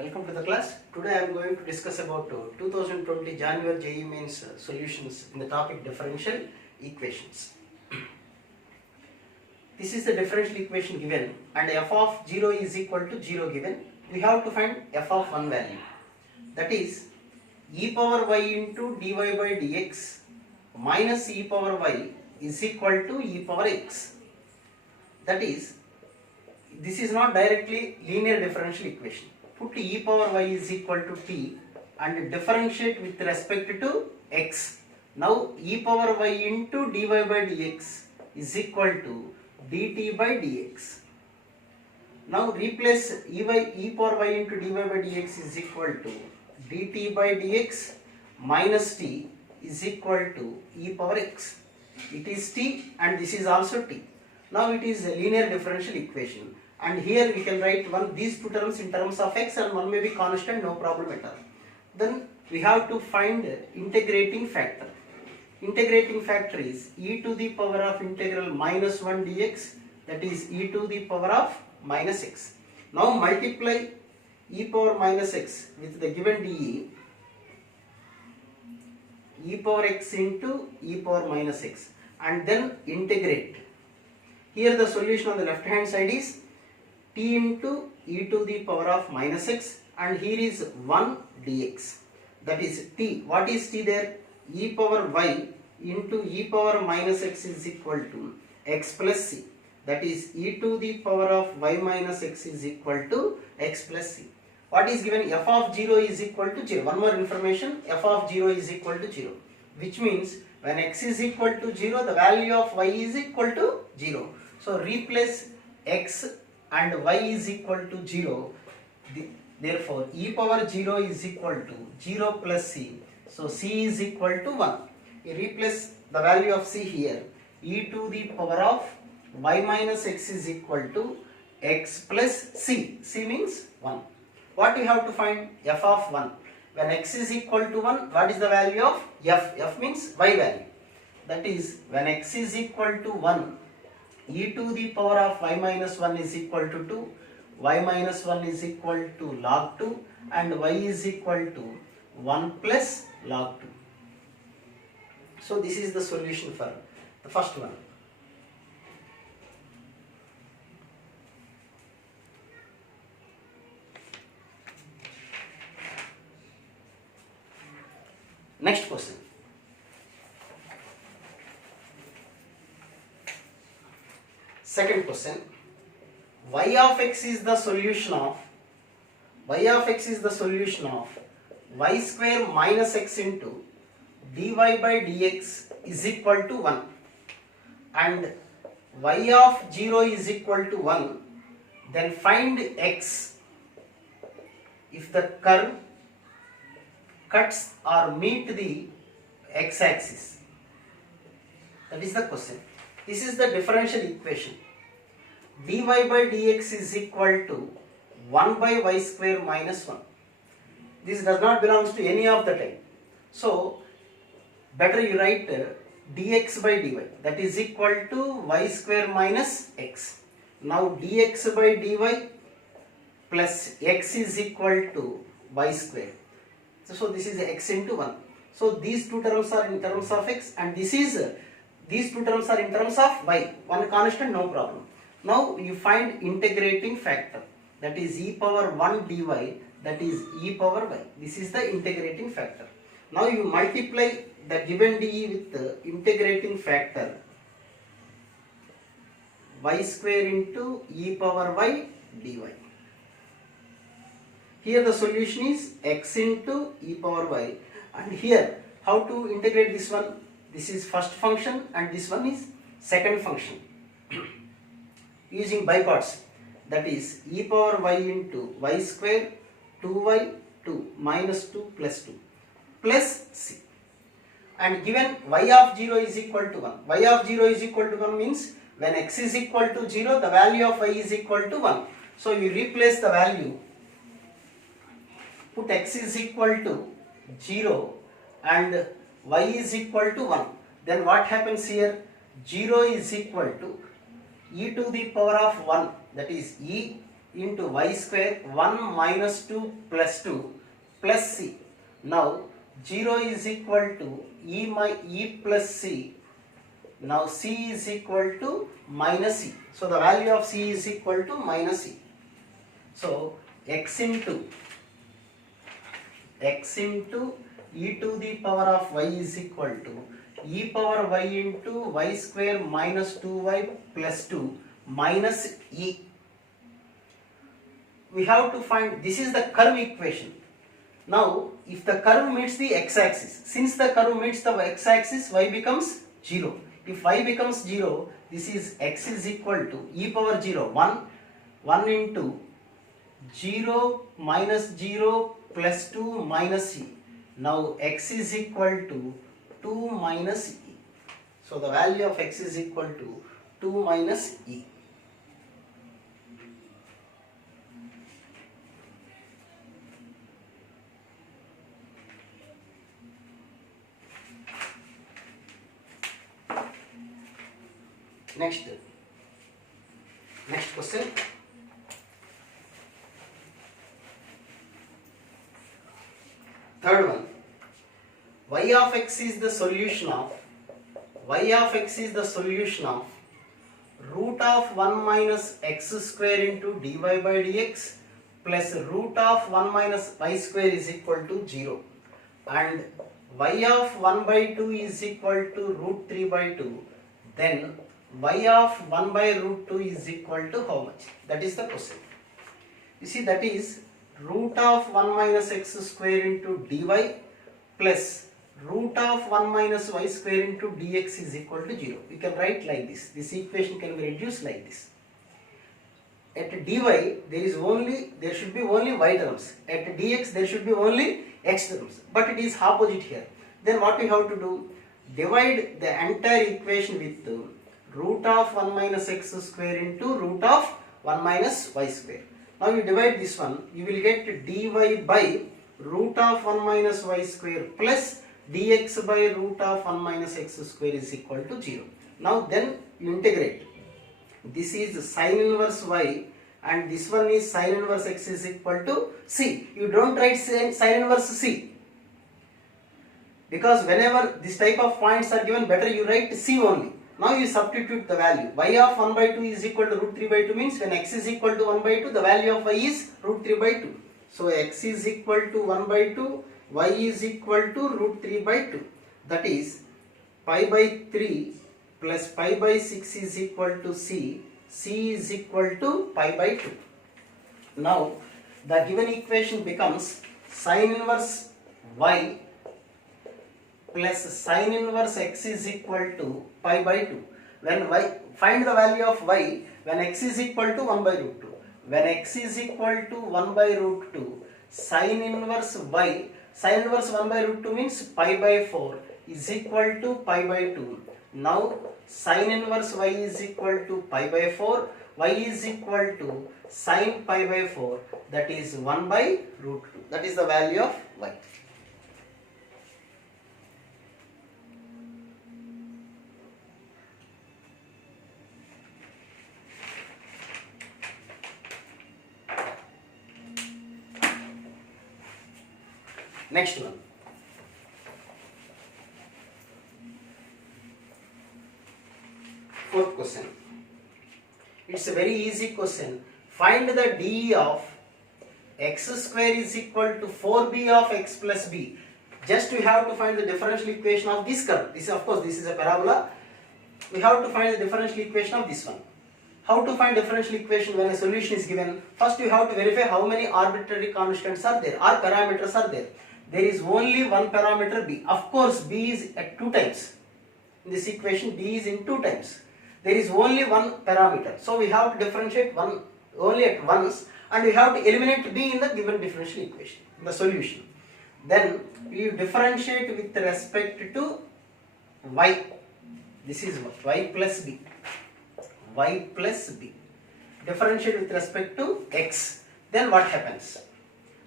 Welcome to the class. Today I am going to discuss about 2020 January JEE Mains solutions in the topic differential equations. This is the differential equation given and f of 0 is equal to 0 given. We have to find f of 1 value. That is e power y into dy by dx minus e power y is equal to e power x. That is, this is not directly linear differential equation. Put e power y is equal to t and differentiate with respect to x. Now e power y into dy by dx is equal to dt by dx. Now replace e power y into dy by dx is equal to dt by dx minus t is equal to e power x. It is t and this is also t. Now it is a linear differential equation. And here we can write these two terms in terms of x and one may be constant, no problem at all. Then we have to find integrating factor. Integrating factor is e to the power of integral minus 1 dx, that is e to the power of minus x. Now multiply e power minus x with the given dE, e power x into e power minus x, and then integrate. Here the solution on the left hand side is t into e to the power of minus x, and here is 1 dx, that is t. What is t there? E power y into e power minus x is equal to x plus c, that is e to the power of y minus x is equal to x plus c. What is given? F of 0 is equal to 0. One more information, f of 0 is equal to 0, which means when x is equal to 0, the value of y is equal to 0. So replace x and y is equal to 0. Therefore e power 0 is equal to 0 plus c. So c is equal to 1. You replace the value of c here. E to the power of y minus x is equal to x plus c. C means 1. What we have to find? F of 1. When x is equal to 1, what is the value of f? F means y value. That is, when x is equal to 1, e to the power of y minus 1 is equal to 2, y minus 1 is equal to log 2, and y is equal to 1 plus log 2. So this is the solution for the first one. Next question. Second question, y of x is the solution of y square minus x into dy by dx is equal to 1, and y of 0 is equal to 1. Then find x if the curve cuts or meet the x-axis. That is the question. This is the differential equation. dy by dx is equal to 1 by y square minus 1. This does not belong to any of the type. So better you write dx by dy, that is equal to y square minus x. Now dx by dy plus x is equal to y square. So this is x into 1. So these two terms are in terms of x, and these two terms are in terms of y. One constant, no problem. Now you find integrating factor, that is e power 1 dy, that is e power y. This is the integrating factor. Now you multiply the given dE with the integrating factor y square into e power y dy. Here the solution is x into e power y, and here how to integrate this one? This is first function and this one is second function using by parts, that is e power y into y square 2y 2 minus 2 plus 2 plus c, and given y of 0 is equal to 1. Y of 0 is equal to 1 means when x is equal to 0, the value of y is equal to 1. So you replace the value, put x is equal to 0 and y is equal to 1. Then what happens here? 0 is equal to e to the power of 1, that is e into y square 1 minus 2 plus 2 plus c. Now 0 is equal to e plus c. Now c is equal to minus c. So the value of c is equal to minus c. So x into e to the power of y is equal to e power y into y square minus 2y plus 2 minus e. We have to find, this is the curve equation. Now if the curve meets the x-axis, since the curve meets the x-axis, y becomes 0. If y becomes 0, this is x is equal to e power 0, 1 into 0 minus 0 plus 2 minus e. Now x is equal to 2 minus e. So the value of x is equal to 2 minus e. Next question. Third one. Y of x is the solution of root of 1 minus x square into dy by dx plus root of 1 minus y square is equal to 0, and y of 1 by 2 is equal to root 3 by 2. Then y of 1 by root 2 is equal to how much? That is the question. You see, that is root of 1 minus x square into dy plus root of 1 minus y square into dx is equal to 0. We can write like this. This equation can be reduced like this. At dy there should be only y terms. At dx there should be only x terms. But it is opposite here. Then what we have to do? Divide the entire equation with root of 1 minus x square into root of 1 minus y square. Now you divide this one, you will get dy by root of 1 minus y square plus dx by root of 1 minus x square is equal to 0. Now then you integrate. This is sin inverse y and this one is sin inverse x is equal to c. You don't write sin inverse c, because whenever this type of points are given, better you write c only. Now you substitute the value. Y of 1 by 2 is equal to root 3 by 2 means when x is equal to 1 by 2, the value of y is root 3 by 2. So x is equal to 1 by 2, y is equal to root 3 by 2. That is pi by 3 plus pi by 6 is equal to c. C is equal to pi by 2. Now the given equation becomes sin inverse y plus sin inverse x is equal to pi by 2. When y, find the value of y when x is equal to 1 by root 2. When x is equal to 1 by root 2, sin inverse y, sin inverse 1 by root 2 means pi by 4 is equal to pi by 2. Now sin inverse y is equal to pi by 4, y is equal to sin pi by 4, that is 1 by root 2. That is the value of y. Next one. Fourth question. It's a very easy question. Find the DE of x square is equal to 4b of x plus b. Just we have to find the differential equation of this curve. This is, of course, this is a parabola. We have to find the differential equation of this one. How to find differential equation when a solution is given? First you have to verify how many arbitrary constants are there or parameters are there. There is only one parameter b. Of course, b is at 2 times. In this equation, b is in 2 times. There is only one parameter. So we have to differentiate one only at once, and we have to eliminate b in the given differential equation, in the solution. Then we differentiate with respect to y. This is y plus b. Y plus b. Differentiate with respect to x. Then what happens?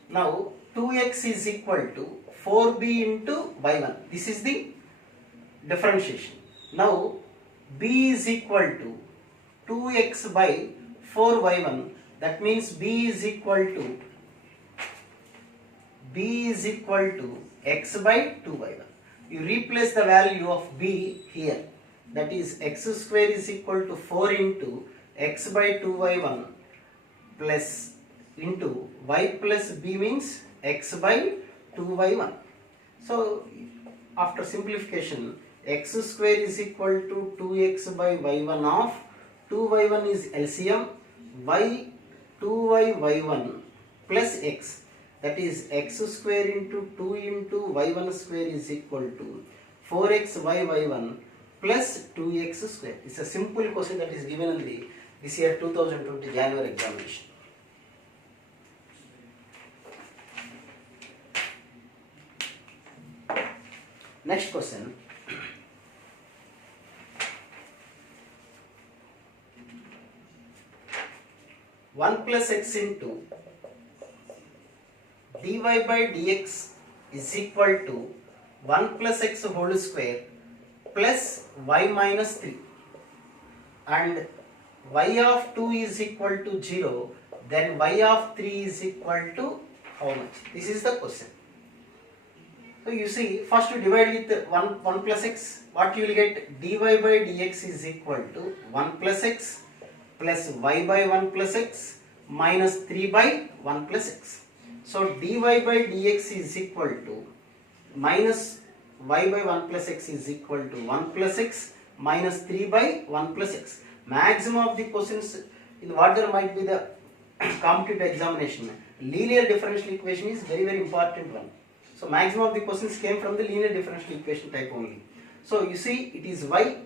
Now 2x is equal to 4b into y1. This is the differentiation. Now b is equal to 2x by 4y1. That means b is equal to x by 2y1. You replace the value of b here. That is x square is equal to 4 into x by 2y1 plus into y plus b means x by 2y1. So after simplification, x square is equal to 2x by y1 of 2y1 is LCM, y 2y y1 plus x, that is x square into 2 into y1 square is equal to 4x y1 plus 2x square. It's a simple question that is given in the this year 2020 January examination. Next question. One plus x into dy by dx is equal to 1 plus x whole square plus y minus 3, and y of 2 is equal to 0, then y of 3 is equal to how much? This is the question. So you see, first you divide with 1 plus x, what you will get? Dy by dx is equal to 1 plus x plus y by 1 plus x minus 3 by 1 plus x. So dy by dx is equal to minus y by 1 plus x is equal to 1 plus x minus 3 by 1 plus x. Maximum of the questions in what there might be the competitive examination, linear differential equation is very important one. So maximum of the questions came from the linear differential equation type only. So you see, it is y.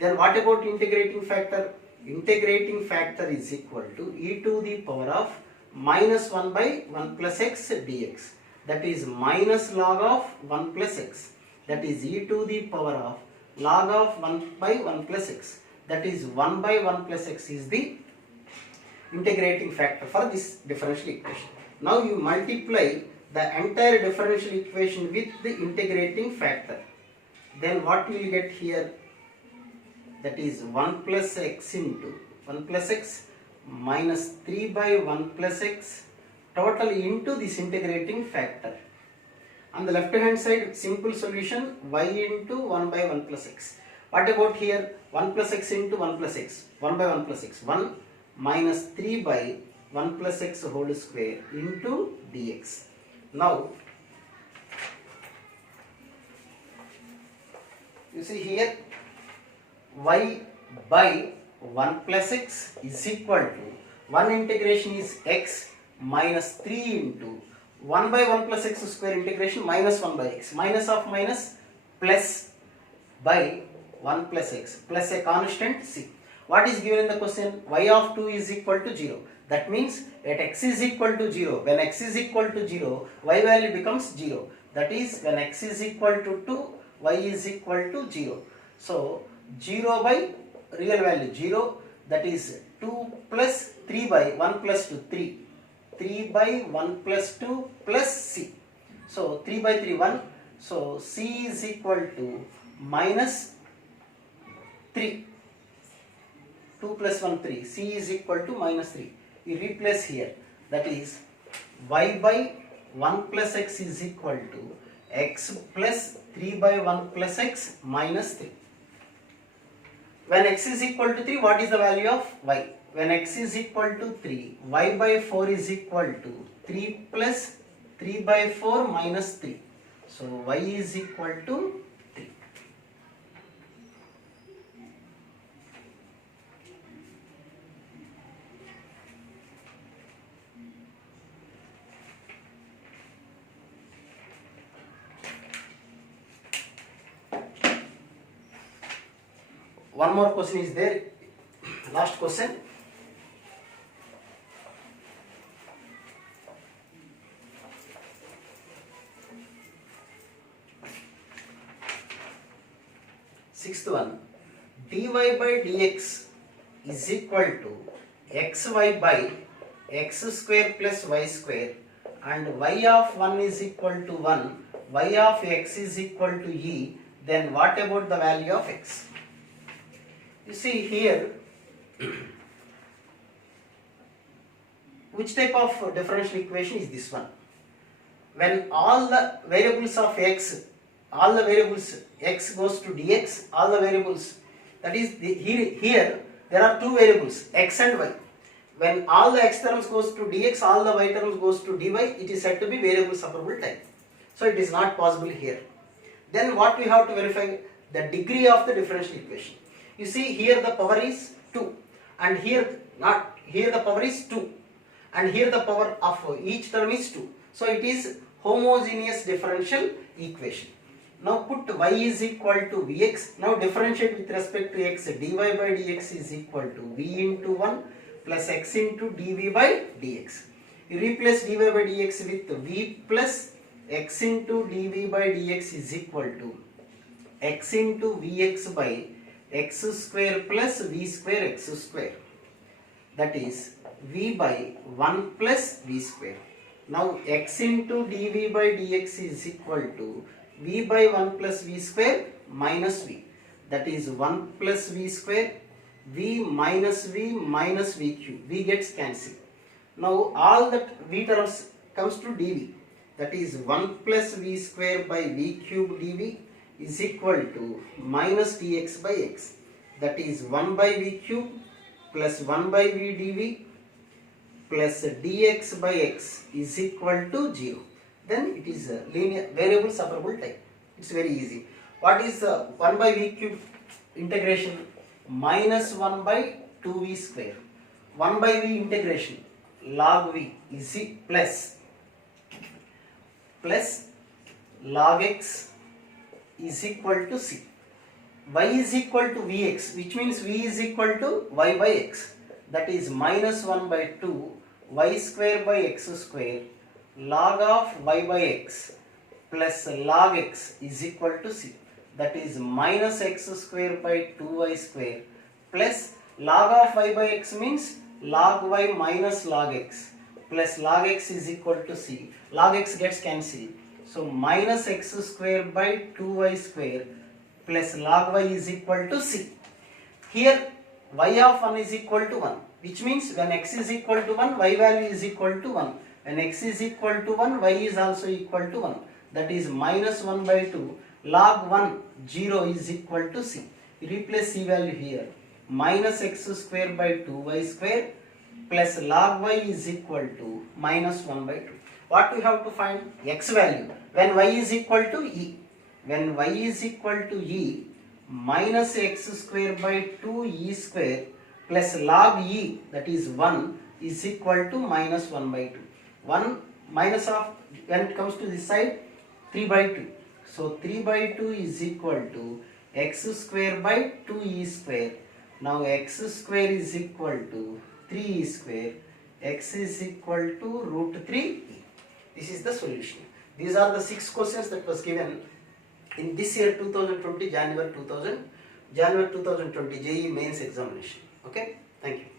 Then what about integrating factor? Integrating factor is equal to e to the power of minus 1 by 1 plus x dx. That is minus log of 1 plus x. That is e to the power of log of 1 by 1 plus x. That is 1 by 1 plus x is the integrating factor for this differential equation. Now you multiply the entire differential equation with the integrating factor. Then what you will get here? That is 1 plus x into 1 plus x minus 3 by 1 plus x total into this integrating factor. On the left hand side, simple solution y into 1 by 1 plus x. What about here? 1 plus x into 1 plus x, 1 by 1 plus x, 1 minus 3 by 1 plus x whole square into dx. Now you see here, y by 1 plus x is equal to 1 integration is x minus 3 into 1 by 1 plus x square integration minus 1 by x, minus of minus plus by 1 plus x plus a constant c. What is given in the question? Y of 2 is equal to 0. That means at x is equal to 0, when x is equal to 0, y value becomes 0. That is, when x is equal to 2, y is equal to 0. So 0 by real value 0, that is 2 plus 3 by 1 plus 2, 3. 3 by 1 plus 2 plus c. So 3 by 3, 1. So c is equal to minus 3. 2 plus 1, 3. C is equal to minus 3. You replace here. That is y by 1 plus x is equal to x plus 3 by 1 plus x minus 3. When x is equal to 3, what is the value of y? When x is equal to 3, y by 4 is equal to 3 plus 3 by 4 minus 3. So y is equal to 3. One more question is there. Last question. Sixth one. Dy by dx is equal to xy by x square plus y square, and y of 1 is equal to 1, y of x is equal to e. Then what about the value of x? You see here, which type of differential equation is this one? When all the variables of x, all the variables x goes to dx, all the variables, that is here there are two variables x and y. When all the x terms goes to dx, all the y terms goes to dy, it is said to be variable separable type. So it is not possible here. Then what we have to verify? The degree of the differential equation. You see here the power is 2 and here the power is 2 and here the power of each term is 2. So it is homogeneous differential equation. Now put y is equal to vx. Now differentiate with respect to x. Dy by dx is equal to v into 1 plus x into dv by dx. You replace dy by dx with v plus x into dv by dx is equal to x into vx by x square plus v square x square. That is v by 1 plus v square. Now x into dv by dx is equal to v by 1 plus v square minus v. That is 1 plus v square, v minus v cube. V gets cancelled. Now all that v terms comes to dv. That is 1 plus v square by v cube dv is equal to minus dx by x. That is 1 by v cube plus 1 by v dv plus dx by x is equal to 0. Then it is a linear variable separable type. It's very easy. What is 1 by v cube integration? Minus 1 by 2v square. 1 by v integration log v is plus log x is equal to c. Y is equal to vx, which means v is equal to y by x. That is minus 1 by 2 y square by x square log of y by x plus log x is equal to c. That is minus x square by 2y square plus log of y by x means log y minus log x plus log x is equal to c. Log x gets cancelled. So minus x square by 2y square plus log y is equal to c. Here y of 1 is equal to 1, which means when x is equal to 1, y value is equal to 1. When x is equal to 1, y is also equal to 1. That is minus 1 by 2 log 1 0 is equal to c. Replace c value here. Minus x square by 2y square plus log y is equal to minus 1 by 2. What we have to find? X value. When y is equal to e. When y is equal to e, minus x square by 2e square plus log e, that is 1, is equal to minus 1 by 2. 1 minus of, when it comes to this side, 3 by 2. So 3 by 2 is equal to x square by 2e square. Now x square is equal to 3e square. X is equal to root 3e. This is the solution. These are the 6 questions that was given in this year 2020 January 2020 JEE mains examination. Okay, thank you.